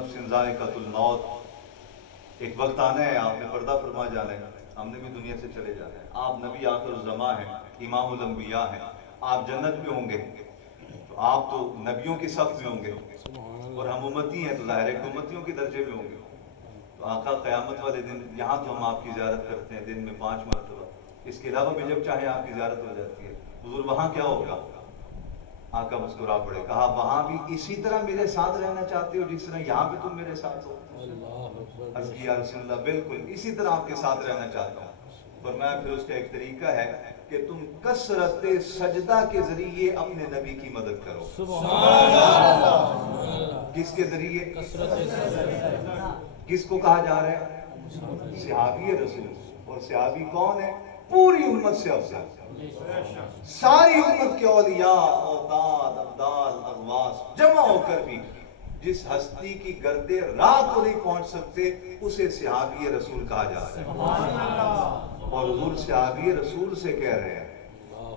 नफ्स ज़ाइक़तुल मौत, एक वक्त आना है, आपने पर्दा फरमा जाना है, हमने भी दुनिया से चले जाना है। आप नबी आखिरुज़्ज़मा हैं, इमामुल अंबिया हैं, आप जन्नत में होंगे, तो आप तो नबियों की सफ में होंगे और हम उम्मती हैं तो ज़ाहिर है उम्मतियों के दर्जे में होंगे। तो आका क़यामत वाले दिन यहाँ तो हम आपकी ज़ियारत करते हैं दिन में 5 मरतबा, इसके अलावा भी जब चाहे आपकी ज़ियारत हो जाती है। हुज़ूर वहाँ क्या होगा? आका मुस्कुरा पड़े, कहा वहाँ भी इसी तरह मेरे साथ रहना चाहते हो जिस तरह यहाँ पे तुम मेरे साथ हो? अर्ज़ किया रसूलल्लाह बिल्कुल इसी तरह आपके साथ रहना चाहता हूँ। फरमाया फिर उसका एक तरीका है कि तुम कसरत सजदा के जरिए अपने नबी की मदद करो। किसके जरिए? किसको कहा जा रहा है? सहाबी रसूल। और सहाबी कौन है? पूरी उम्मत से अफजल, सारी उम्मत के औलिया औताद अब्दाल अगवास जमा होकर भी जिस हस्ती की गर्दे रात को नहीं पहुंच सकते उसे सहाबी रसूल कहा जा रहा है। और हुजूर सहाबी रसूल से कह रहे हैं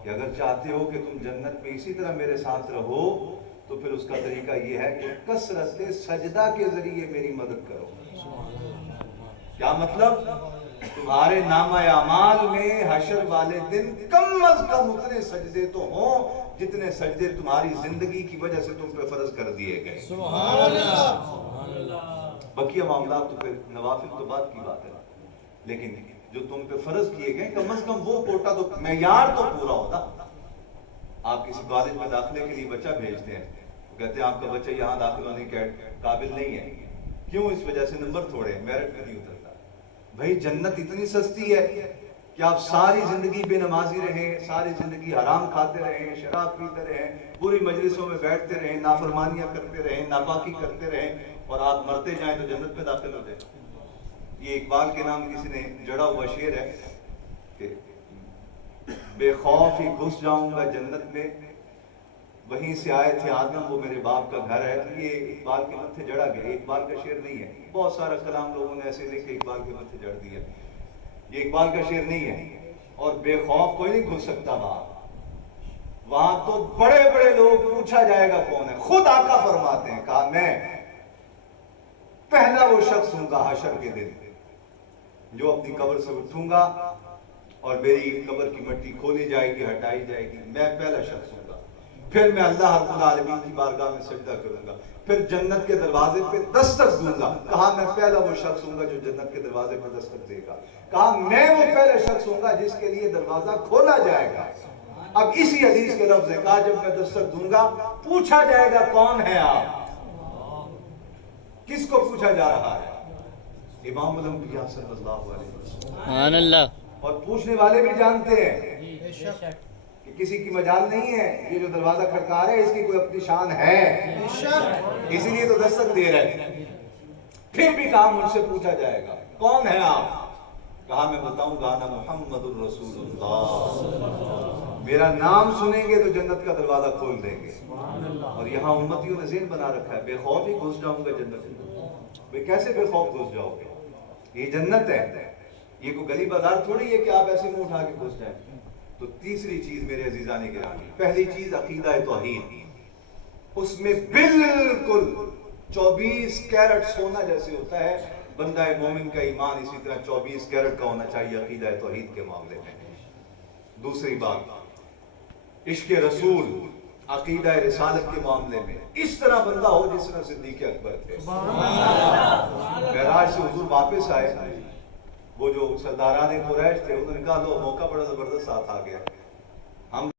कि अगर चाहते हो कि तुम जन्नत में इसी तरह मेरे साथ रहो तो फिर उसका तरीका यह है कि कसरत सजदा के जरिए मेरी मदद करो। क्या मतलब? तुम्हारे नामा अमाल में हशर वाले दिन कम अज कम उतने सजदे तो हों जितने सजदे तुम्हारी जिंदगी की वजह से तुम पे फर्ज कर दिए गए। बकिया मामला तो फिर नवाफिल तो बात की बात है, लेकिन जो तुम पे फर्ज किए गए कम अज कम वो कोटा तो मेयार तो पूरा होता। आप किसी कॉलेज में दाखिले के लिए बच्चा भेजते हैं, कहते हैं आपका बच्चा यहाँ दाखिल होने के काबिल नहीं है। क्यों? इस वजह से नंबर थोड़े, मेरिट में नहीं उतरता। भाई जन्नत इतनी सस्ती है कि आप सारी जिंदगी बेनमाजी रहें, सारी जिंदगी हराम खाते रहें, शराब पीते रहें, बुरी मजलिसों में बैठते रहें, नाफरमानियां करते रहें, नापाकी करते रहें और आप मरते जाएं तो जन्नत में दाखिल हो जाए। ये इकबाल के नाम किसी ने जड़ा हुआ शेर है कि बेखौफ ही घुस जाऊंगा जन्नत में, वहीं से आए थे आदम वो मेरे बाप का घर है। ये इकबाल के मत्थे जड़ा गया, इकबाल का शेर नहीं है। बहुत सारा कलाम लोगों ने ऐसे लेके इकबाल के मत्थे जड़ दिया, ये इकबाल का शेर नहीं है। और बेखौफ कोई नहीं घुस सकता वहां तो बड़े बड़े लोग, पूछा जाएगा कौन है। खुद आका फरमाते हैं, कहा मैं पहला वो शख्स हूंगा हशर के दिन जो अपनी कब्र से उठूंगा और मेरी कब्र की मिट्टी खोली जाएगी, हटाई जाएगी, मैं पहला शख्स हूंगा। फिर मैं अल्लाह रब्बुल आलमीन की बारगाह में सजदा करूंगा, फिर जन्नत के दरवाजे पे दस्तक दूंगा। कहा मैं पहला वो शख्स हूंगा जो जन्नत के दरवाजे पे दस्तक देगा। कहा मैं वो पहला शख्स हूंगा जिसके लिए दरवाजा खोला जाएगा। अब इसी हदीस के लफ्ज़ है, कहा जब मैं दस्तक दूंगा पूछा जाएगा कौन है आप? किसको पूछा जा रहा है? इमामुल अंबिया सल्लल्लाहु अलैहि वसल्लम। और पूछने वाले भी जानते हैं कि किसी की मजाल नहीं है, ये जो दरवाजा खटका रहा है इसकी कोई अपनी शान है, इसीलिए तो दस्तक दे रहे हैं। फिर भी कहा मुझसे पूछा जाएगा कौन है आप? कहा मैं बताऊंगा ना मुहम्मदुर रसूलुल्लाह। मेरा नाम सुनेंगे तो जन्नत का दरवाजा खोल देंगे। और यहाँ उम्मतियों ने ज़हन बना रखा है बेखौफ ही घुस जाऊंगा जन्नत में। वे कैसे बेखौफ घुस जाओगे? ये जन्नत है, ये कोई गली बाजार थोड़ी है कि आप ऐसे मुंह उठा के घुस जाए। तो तीसरी चीज मेरे अजीजाने गिरामी, पहली चीज अकीदा तौहीद, उसमें बिल्कुल 24 कैरेट सोना जैसे होता है बंदा मोमिन का ईमान, इसी तरह 24 कैरेट का होना चाहिए अकीदा तौहीद के मामले में। दूसरी बात इश्क रसूल, अकीदा रिसालत के मामले में इस तरह बंदा हो जिस तरह सिद्दीक़ अकबर थे। मेराज से हुजूर वापस आए, वो जो सरदारान कुरैश थे उन्होंने कहा लो मौका बड़ा जबरदस्त साथ आ गया।